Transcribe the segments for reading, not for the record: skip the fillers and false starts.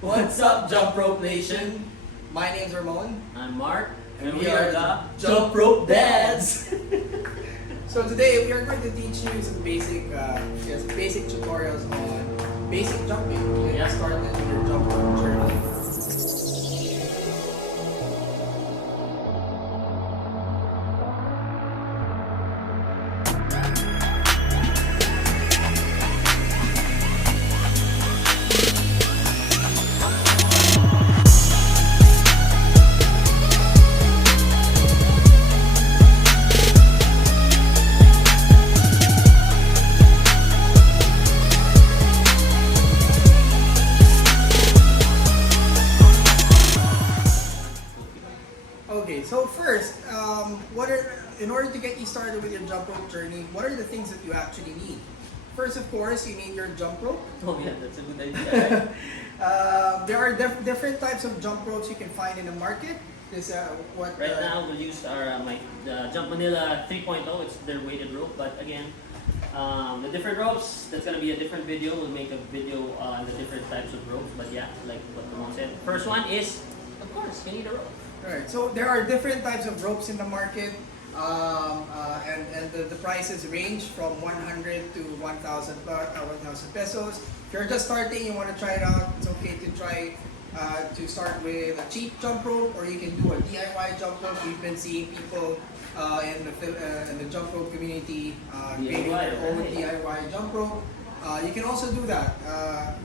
What's up, Jumprope Nation? My name's Ramon. I'm Mark, And we are the Jumprope Dads. So today we are going to teach you some basic tutorials on basic jumping. Get Yeah. started with your jump journey. Okay, so first, in order to get you started with your jump rope journey, what are the things that you actually need? First, of course, you need your jump rope. Oh yeah, that's a good idea. There are different types of jump ropes you can find in the market. Right now we'll use our the Jump Manila 3.0. It's their weighted rope, but again, the different ropes. That's gonna be a different video. We'll make a video on the different types of ropes. But yeah, like what Ramon said, first one is, of course, you need a rope. Alright, so there are different types of ropes in the market, and the prices range from 100 to 1,000 pesos. If you're just starting, you want to try it out, it's okay to try to start with a cheap jump rope, or you can do a DIY jump rope. We've been seeing people in the jump rope community creating their own DIY jump rope. You can also do that.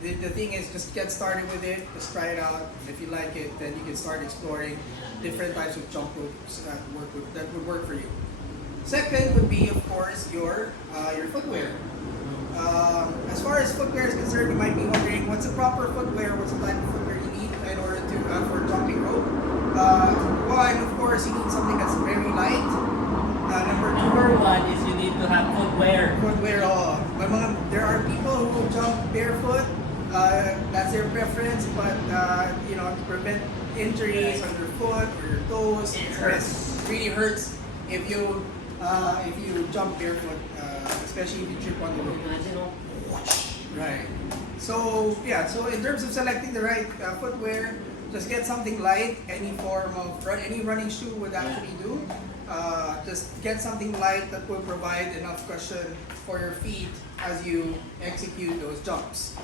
The thing is, just get started with it, just try it out. If you like it, then you can start exploring different types of jump ropes that would work for you. Second would be, of course, your footwear. As far as footwear is concerned, you might be wondering, what's the proper footwear? What's the type of footwear you need in order to for jumping rope? One, of course, you need something that's very light. Number one is you need to have footwear. Footwear, there are people who jump barefoot. That's their preference, but to prevent injuries on your foot or your toes, It hurts. It really hurts if you jump barefoot, especially if you trip on the rope. Imagine, oh, Right. So yeah. So in terms of selecting the right footwear, just get something light. Any form of any running shoe would actually do. Just get something light that will provide enough cushion for your feet as you execute those jumps.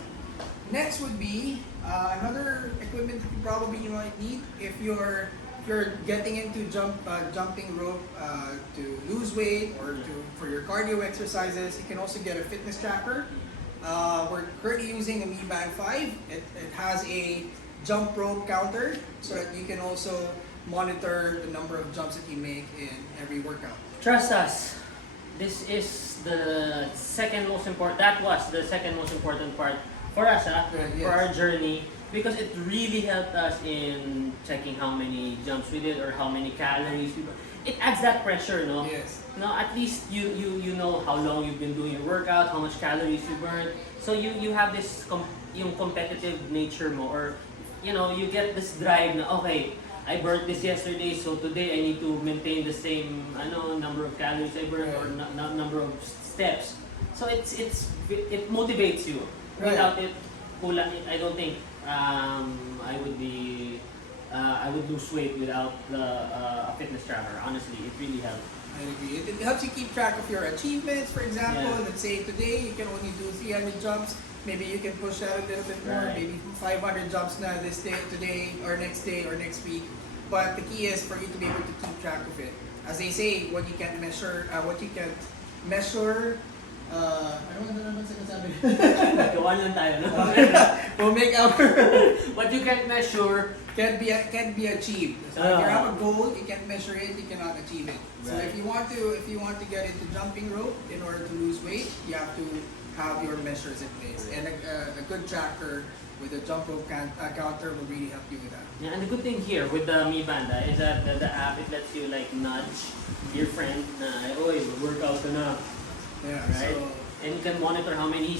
Next would be another equipment that you might need if you're getting into jumping rope to lose weight or for your cardio exercises. You can also get a fitness tracker. We're currently using a Mi Band 5. It has a jump rope counter so that you can also monitor the number of jumps that you make in every workout. trust us. This is the second most important. That was the second most important part for us, Right, yes. for our journey, because it really helped us in checking how many jumps we did or how many calories we burned. It adds that pressure, no? Yes. No, at least you know how long you've been doing your workout, how much calories you burned. So you have this yung competitive nature mo, or you get this drive na, okay, I burned this yesterday, so today I need to maintain the same number of calories I burned, or number of steps. So it motivates you. Right. Without it, I don't think I would lose weight without a fitness tracker. Honestly, it really helps. I agree. It helps you keep track of your achievements. For example, Yeah. let's say today you can only do 300 jumps. Maybe you can push that a little bit more. Right. Maybe 500 jumps na today, or next day, or next week. But the key is for you to be able to keep track of it. As they say, what you can't measure, ano ba naman sinasabi? Gawan lang tayo, no? We'll make our What you can't measure. can't be achieved. So if you have a goal, you can't measure it, you cannot achieve it. So Right. if you want to get into jumping rope in order to lose weight, you have to have your measures in place. And a good tracker with a jump rope counter will really help you with that. Yeah, and the good thing here with the Mi Band is that the app, it lets you like nudge your friend na, oy, workout ka na. Yeah. Right? So And you can monitor how many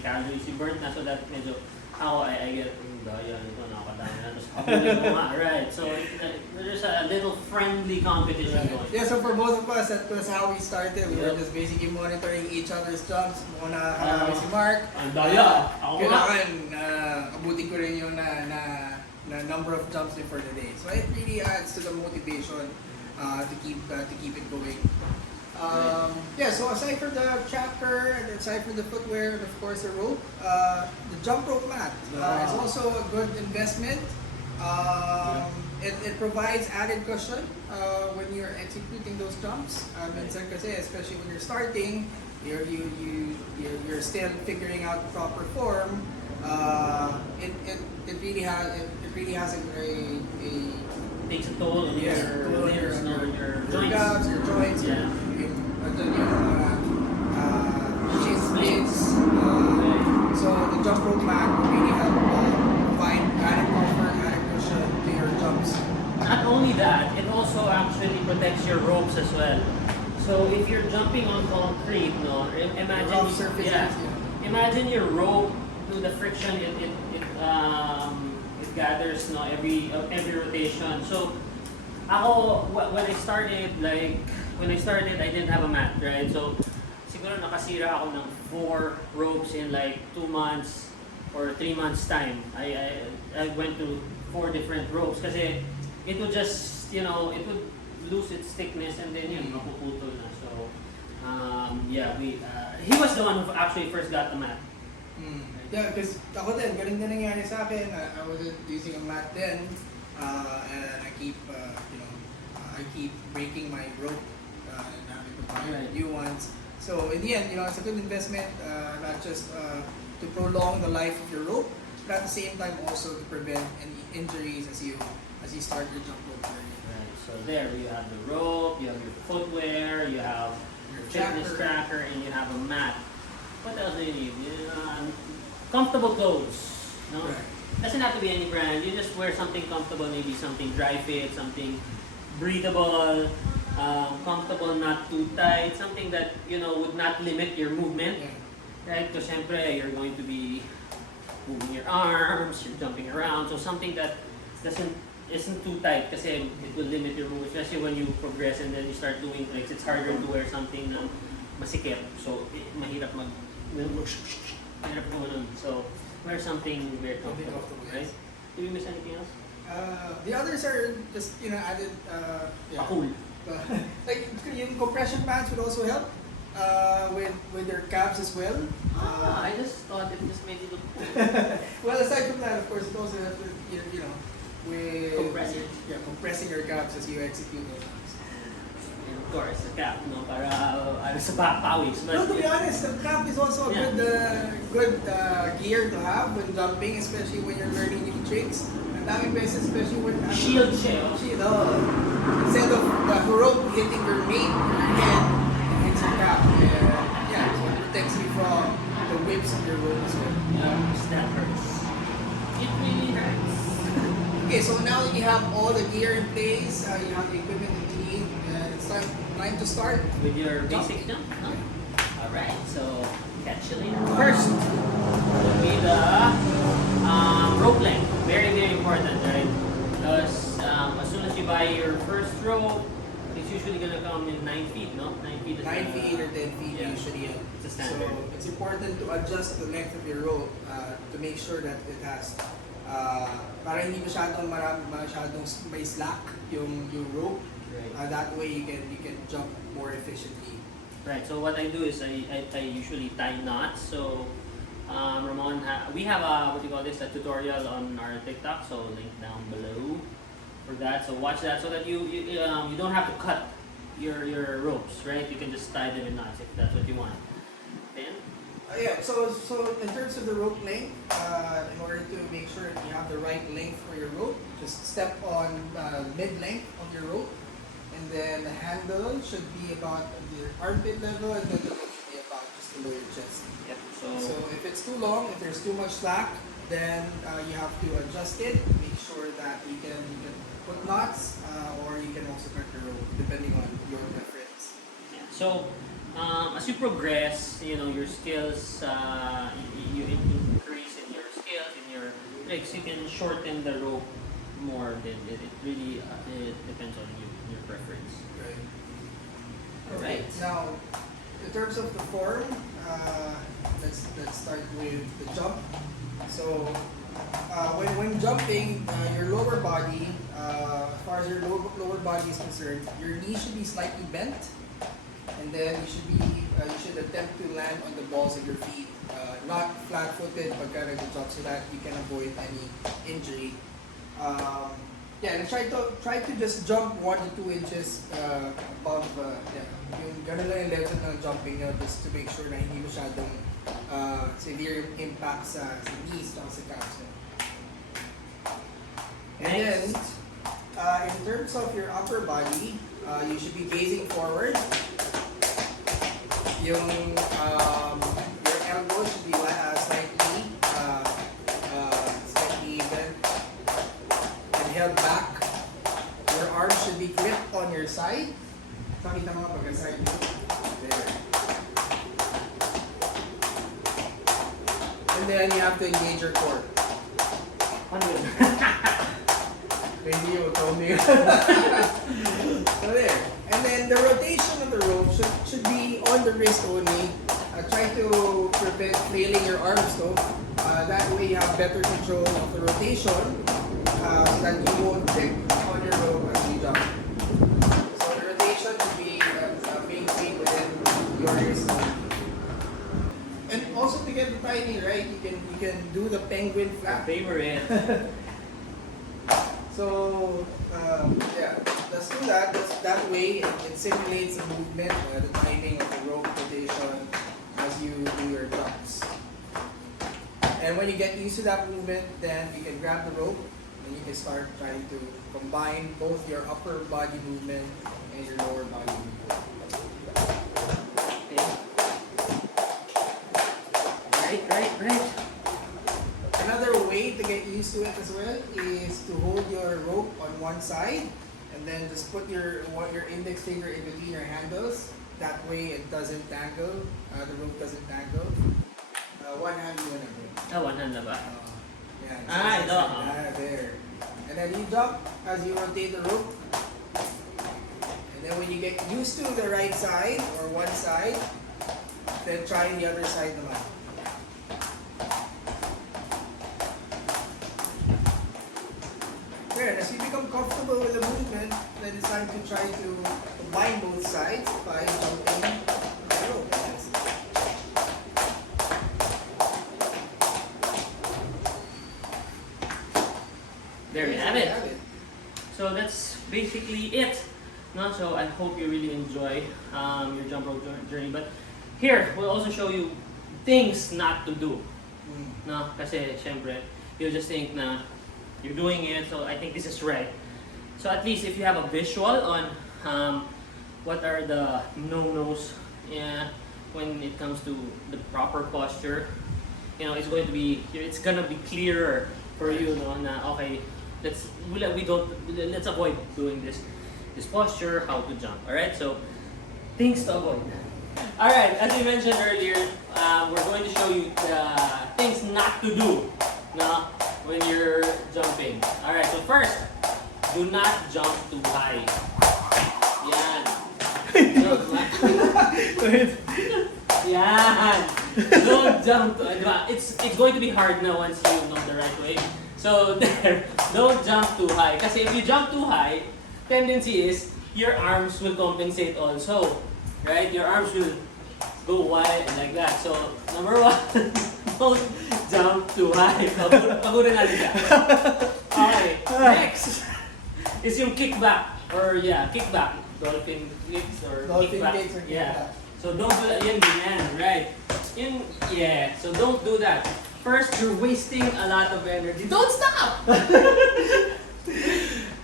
calories you burnt na, so that medyo I get daya nito, nakakadami na, tapos habulin mo nga, right? So there's a little friendly competition going. Yeah, so for both of us, that was how we started. We were just basically monitoring each other's jumps. Muna si Mark. Ang daya! Ako nga! Kailangan number of jumps for the day. So it really adds to the motivation to keep it going. Yeah, so aside from the tracker and aside from the footwear and of course the rope, the jump rope mat is also a good investment. It provides added cushion when you're executing those jumps. Minsan kasi, especially when you're starting, you're still figuring out the proper form. It really has a Takes a toll on yeah, your limbs, your joints. calves, your joints, Yeah. shin splits. So the jump rope mat will really help provide added comfort, added cushion to your jumps. Not only that, it also actually protects your ropes as well. So if you're jumping on concrete, no, imagine Rough surfaces, yeah, yeah. imagine your rope to the friction it gathers no every rotation. So ako when I started I didn't have a mat, right? So siguro nakasira ako ng 4 ropes in like 2 months or 3 months time. I went to 4 different ropes kasi it would just, it would lose its thickness and then mapuputol na. So yeah, he was the one who actually first got the mat. Yeah, because ako din, ganun din nangyari sa akin. I wasn't using a mat then, and I keep breaking my rope and having to buy new ones. So in the end, it's a good investment, not just to prolong the life of your rope, but at the same time also to prevent any injuries as you start your jump rope journey. Right. So there you have the rope, you have your footwear, you have Your fitness tracker. tracker, and you have a mat. What else do you need? Comfortable clothes. No? Right. Doesn't have to be any brand. You just wear something comfortable, maybe something dry fit, something breathable, comfortable, not too tight, something that would not limit your movement. Yeah. Right? Because syempre, you're going to be moving your arms, you're jumping around. So something that isn't too tight kasi it will limit your movement, especially when you progress and then you start doing tricks. It's harder to wear something na masikip. So mahirap mahirap gumanon. So wear something very comfortable, right? Did we miss anything else? The others are just added. Yeah. Cool. Like yung compression pants would also help with your calves as well. I just thought it just made you look cool. Well, aside from that, of course, it also helps with with compressing your calves as you execute those. And of course, the cap, para sa pawis. No, to be honest, the cap is also a good gear to have when jumping, especially when you're learning new tricks. Ang daming beses, especially when Shield siya. Shield, instead of the rope hitting your mate, your head, it's your cap. Yeah, so it protects you from the whips of your rope as well. That hurts. It really hurts. Okay, so now that you have all the gear in place, you have the equipment that you need, it's time to start. With your basic jump, no? Alright, so catch you later. First will be the rope length. Very, very important, right? Because as soon as you buy your first rope, it's usually gonna come in 9 feet, no? 9 feet is 9 feet or 10 feet usually. It's a standard. So it's important to adjust the length of your rope to make sure that it has para hindi masyadong may slack yung rope. Right. That way you can jump more efficiently. Right. So what I do is I usually tie knots. So Ramon, we have a a tutorial on our TikTok. So link down below for that. So watch that so that you don't have to cut your ropes. Right. You can just tie them in knots if that's what you want. Then. So in terms of the rope length, in order to make sure that you have the right length for your rope, just step on mid-length of your rope, and then the handle should be about your armpit level, and then the rope should be about just below your chest. Yep. So if it's too long, if there's too much slack, then you have to adjust it. Make sure that you can put knots, or you can also cut your rope, depending on your preference. Yeah. So. As you progress, your skills, you increase in your skills, in your tricks, you can shorten the rope more. Then it really it depends on your preference. Right. Alright. Now, in terms of the form, let's start with the jump. So when jumping, your lower body, as far as your lower body is concerned, your knees should be slightly bent, and then you should attempt to land on the balls of your feet, not flat-footed, but kind of jump so that you can avoid any injury. Yeah, and try to just jump 1 to 2 inches above, yung ganun lang yung level ng jumping nyo, just to make sure na hindi masyadong severe impact sa knees at sa calves. And then, in terms of your upper body, you should be gazing forward. Your elbows should be slightly bent and held back. Your arms should be gripped on your side. Pakita mo pag side mo. There. And then you have to engage your core. Ano yun? Maybe you told me. So there. And then the rotation of the rope should be on the wrist only. Try to prevent flailing your arms though. That way you have better control of the rotation so that you won't trip on your rope as you jump. So the rotation should be maintained within your wrist only. And also to get the timing right, you can do the penguin flap. Favorite. So, yeah, let's do that. That way, it simulates the movement, the timing of the rope rotation as you do your jumps. And when you get used to that movement, then you can grab the rope and you can start trying to combine both your upper body movement and your lower body movement. Okay. Right. Another way to get used to it as well is to hold your rope on one side and then just put your index finger in between your handles. That way it doesn't tangle, the rope doesn't tangle. One hand you wanna do. One hand na ba? Yeah. Ito. There. And then you jump as you rotate the rope. And then when you get used to the right side or one side, then try the other side naman. There, as you become comfortable with the movement, then it's time to try to combine both sides by jumping the rope. There we have it. So that's basically it. No? So I hope you really enjoy your jump rope journey. But here, we'll also show you things not to do. No? Kasi, syempre, you'll just think na you're doing it, so I think this is right. So at least if you have a visual on what are the no-nos when it comes to the proper posture, it's gonna be clearer for you, no, na okay, let's avoid doing this posture, how to jump. All right, so things to avoid. All right, as we mentioned earlier, we're going to show you the things not to do, no, when you're jumping. All right, so first, do not jump too high. Yan. Yan. Don't jump too high. It's going to be hard now once you know the right way. So there, don't jump too high. Kasi if you jump too high, tendency is your arms will compensate also. Right? Your arms will go wide like that. So number one, don't jump too high. Pagurin natin siya. Okay. Next is yung kickback. Or kickback. Dolphin kicks or kickback. Yeah. So don't do that. Yan, right? So don't do that. First, you're wasting a lot of energy. Don't stop!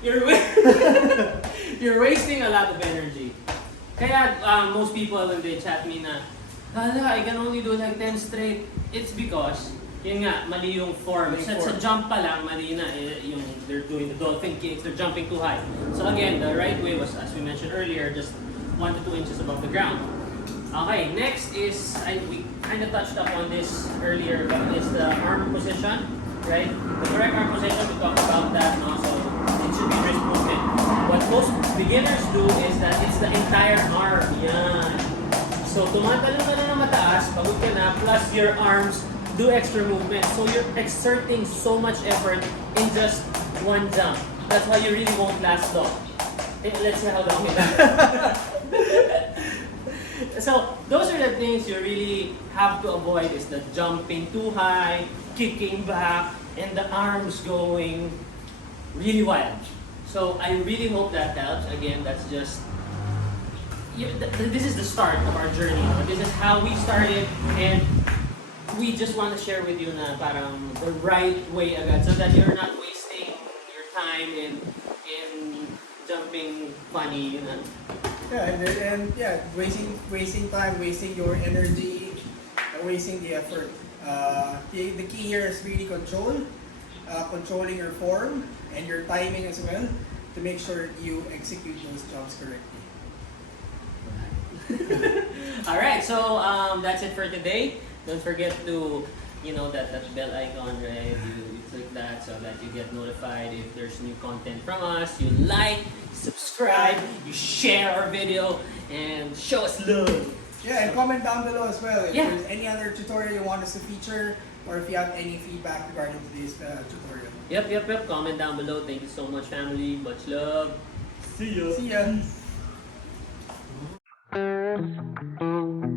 You're wasting a lot of energy. Kaya most people when they chat me na, I can only do like 10 straight. It's because, yun nga, mali yung form. Sa jump pa lang, mali na. They're doing the dolphin kicks, they're jumping too high. So again, the right way was, as we mentioned earlier, just 1 to 2 inches above the ground. Okay, next is, we kind of touched upon this earlier, but it's the arm position, right? The correct arm position, we talked about that, no? So it should be wrist movement. What most beginners do is that it's the entire arm. Yan. So tumatalon ka na mataas, pagod ka na, plus your arms do extra movement. So you're exerting so much effort in just one jump. That's why you really won't last long. Let's see how long it lasts. So those are the things you really have to avoid, is the jumping too high, kicking back, and the arms going really wild. So I really hope that helps. Again, that's just, this is the start of our journey. No? This is how we started, and we just want to share with you na parang the right way agad, so that you're not wasting your time in jumping funny, you know. Yeah, and yeah, wasting time, wasting your energy, wasting the effort. The key here is really controlling your form and your timing as well, to make sure you execute those jumps correctly. All right, so that's it for today. Don't forget to, that bell icon, right? You click that so that you get notified if there's new content from us. You like, subscribe, you share our video, and show us love. Yeah, and comment down below as well if Yeah. there's any other tutorial you want us to feature, or if you have any feedback regarding today's tutorial. Yep. Comment down below. Thank you so much, family. Much love. See ya. See ya!